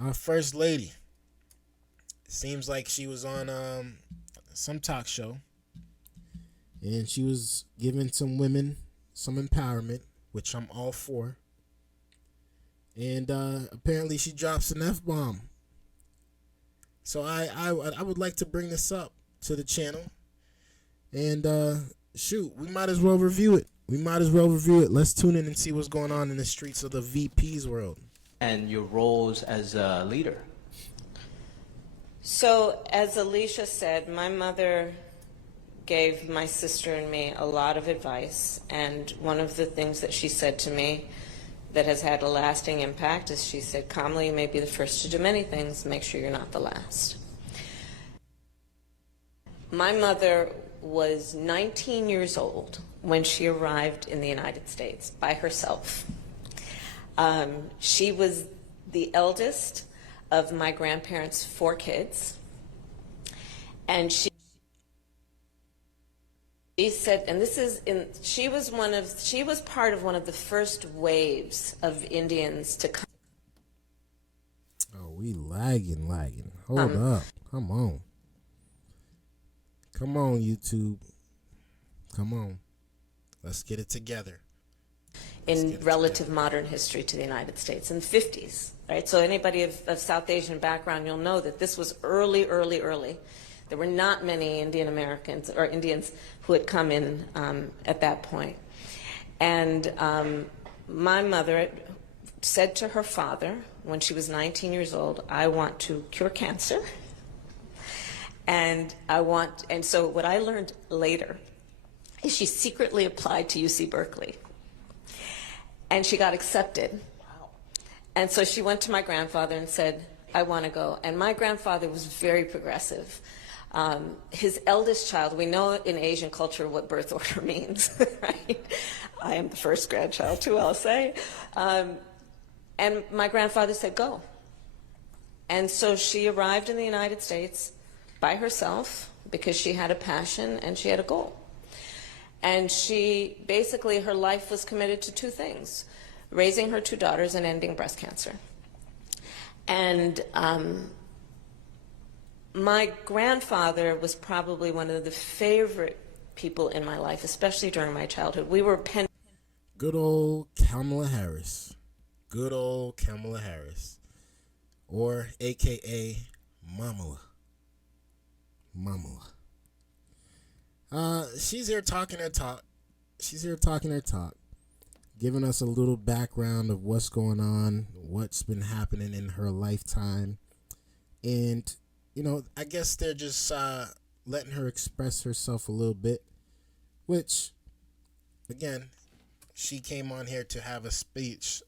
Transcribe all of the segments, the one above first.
our first lady. It seems like she was on some talk show, and she was giving some women some empowerment, which I'm all for. And apparently, she drops an F bomb. So I would like to bring this up to the channel, and shoot, we might as well review it. Let's tune in and see what's going on in the streets of the VP's world. And your roles as a leader. So, as Alicia said, my mother gave my sister and me a lot of advice, and one of the things that she said to me that has had a lasting impact is she said, Kamala, you may be the first to do many things, make sure you're not the last. My mother was 19 years old when she arrived in the United States by herself. She was the eldest of my grandparents' 4 kids, and she said, and this is in, she was part of one of the first waves of Indians to come. Oh, we lagging. Hold up. Come on, YouTube. Come on. Let's get it together. In relative modern history to the United States in the 50s, right? So anybody of South Asian background, you'll know that this was early. There were not many Indian Americans or Indians who had come in at that point. And my mother said to her father when she was 19 years old, I want to cure cancer. And so what I learned later is she secretly applied to UC Berkeley. And she got accepted. Wow. And so she went to my grandfather and said, I want to go. And my grandfather was very progressive. His eldest child, we know in Asian culture what birth order means, right? I am the first grandchild too, I'll say. And my grandfather said, go. And so she arrived in the United States by herself because she had a passion and she had a goal. And she, basically, her life was committed to 2 things: raising her 2 daughters and ending breast cancer. And my grandfather was probably one of the favorite people in my life, especially during my childhood. We were Good old Kamala Harris. Or AKA Mamala. She's here talking her talk. Giving us a little background of what's going on, what's been happening in her lifetime. And, you know, I guess they're just letting her express herself a little bit. Which, again, she came on here to have a speech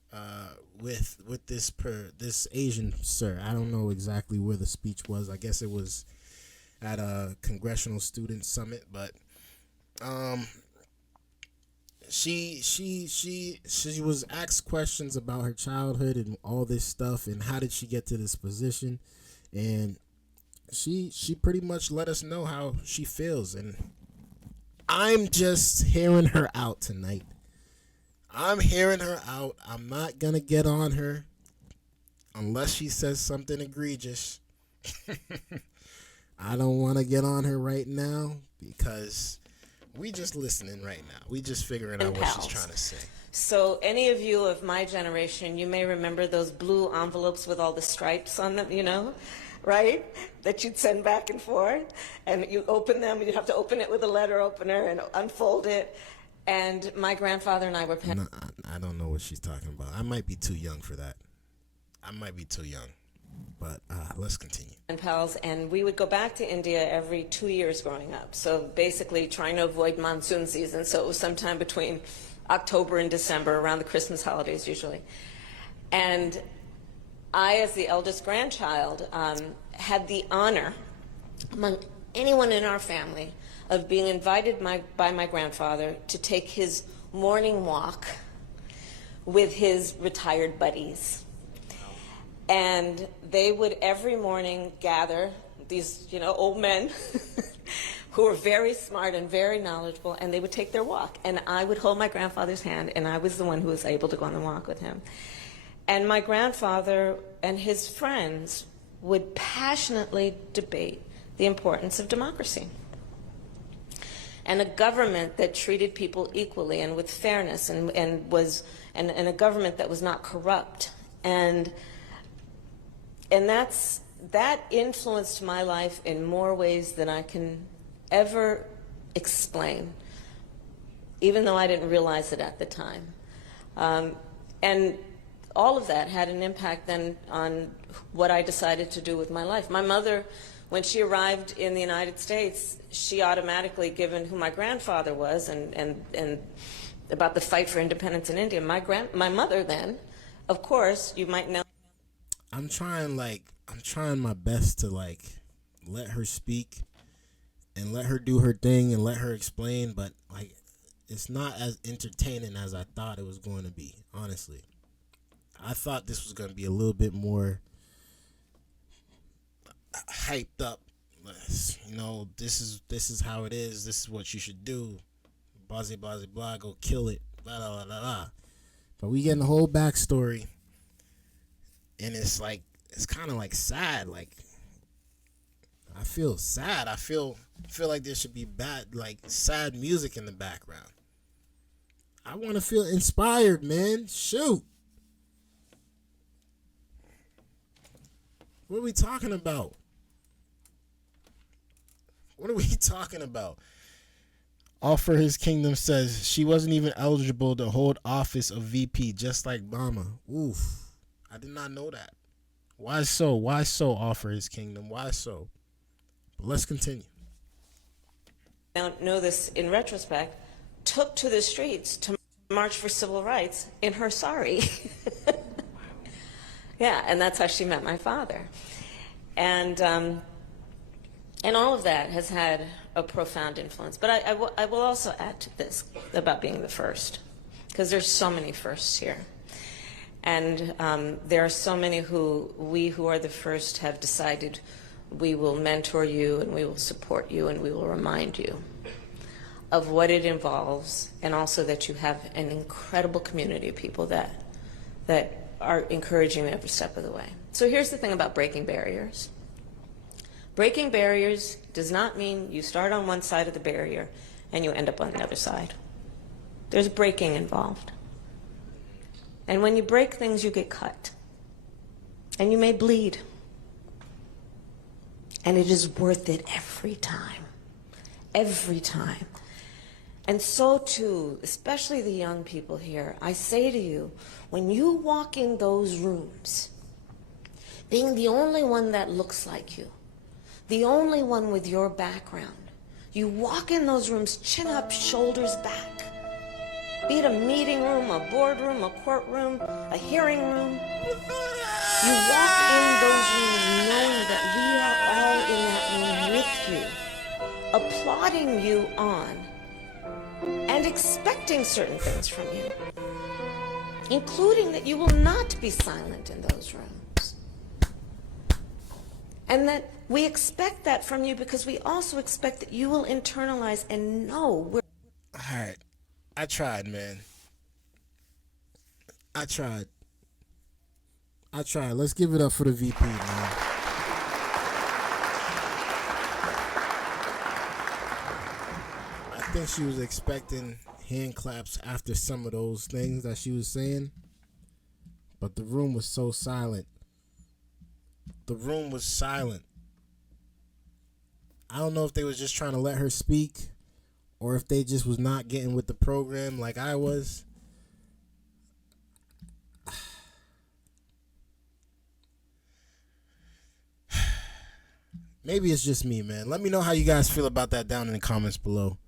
with this Asian sir. I don't know exactly where the speech was. I guess it was at a congressional student summit, but she was asked questions about her childhood and all this stuff and how did she get to this position, and she pretty much let us know how she feels, and I'm just hearing her out tonight. I'm not gonna get on her unless she says something egregious. I don't want to get on her right now because we just listening right now. We just figuring out what she's trying to say. So any of you of my generation, you may remember those blue envelopes with all the stripes on them, you know, right? That you'd send back and forth. And you open them, and you'd have to open it with a letter opener and unfold it. And my grandfather and I were No, I don't know what she's talking about. I might be too young for that. But let's continue. And pals, and we would go back to India every 2 years growing up. So basically trying to avoid monsoon season. So it was sometime between October and December, around the Christmas holidays usually. And I, as the eldest grandchild, had the honor among anyone in our family of being invited by my grandfather to take his morning walk with his retired buddies. And they would every morning gather, these, you know, old men who were very smart and very knowledgeable, and they would take their walk. And I would hold my grandfather's hand, and I was the one who was able to go on the walk with him. And my grandfather and his friends would passionately debate the importance of democracy and a government that treated people equally and with fairness, and a government that was not corrupt. And that influenced my life in more ways than I can ever explain, even though I didn't realize it at the time. And all of that had an impact then on what I decided to do with my life. My mother, when she arrived in the United States, she automatically, given who my grandfather was and about the fight for independence in India, my mother then, of course, you might know. I'm trying my best to let her speak and let her do her thing and let her explain, but it's not as entertaining as I thought it was going to be, honestly. I thought this was going to be a little bit more hyped up. You know, this is how it is. This is what you should do. Blah, blah, blah, go kill it. Blah, blah, blah, blah. But we getting the whole backstory. And it's kind of sad. I feel sad. I feel like there should be sad music in the background. I want to feel inspired, man. Shoot. What are we talking about? What are we talking about? All for His Kingdom says she wasn't even eligible to hold office of VP, just like Mama. Oof. I did not know that. Why so? Why so, All for His Kingdom? Why so? But let's continue. I know this in retrospect, took to the streets to march for civil rights in her sari. Yeah, and that's how she met my father. And all of that has had a profound influence. But I will also add to this about being the first, because there's so many firsts here. And there are so many who are the first have decided we will mentor you and we will support you and we will remind you of what it involves, and also that you have an incredible community of people that are encouraging you every step of the way. So here's the thing about breaking barriers. Breaking barriers does not mean you start on one side of the barrier and you end up on the other side. There's breaking involved. And when you break things, you get cut. And you may bleed. And it is worth it every time. Every time. And so too, especially the young people here, I say to you, when you walk in those rooms, being the only one that looks like you, the only one with your background, you walk in those rooms, chin up, shoulders back. Be it a meeting room, a boardroom, a courtroom, a hearing room. You walk in those rooms knowing that we are all in that room with you, applauding you on, and expecting certain things from you, including that you will not be silent in those rooms. And that we expect that from you because we also expect that you will internalize and know we're... All right. I tried, man. I tried. Let's give it up for the VP, man. I think she was expecting hand claps after some of those things that she was saying. But the room was so silent. The room was silent. I don't know if they was just trying to let her speak, or if they just was not getting with the program like I was. Maybe it's just me, man. Let me know how you guys feel about that down in the comments below.